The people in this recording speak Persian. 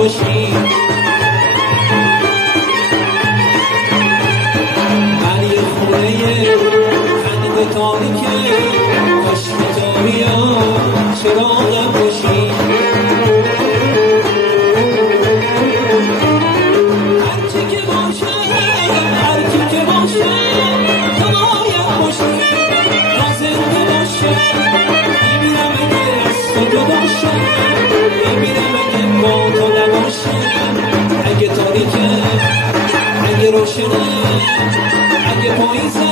باشی ولی خونه خنده تاریکه کاش میتاری ها چراغم باشی هرچی که باشه هرچی که باشه تو باید باشی تا زنده باشه میمیرم اگه از تو جدا شه میمیرم اگه با تو نباشه اگه تاریکه اگه روشنه اگه پاییزه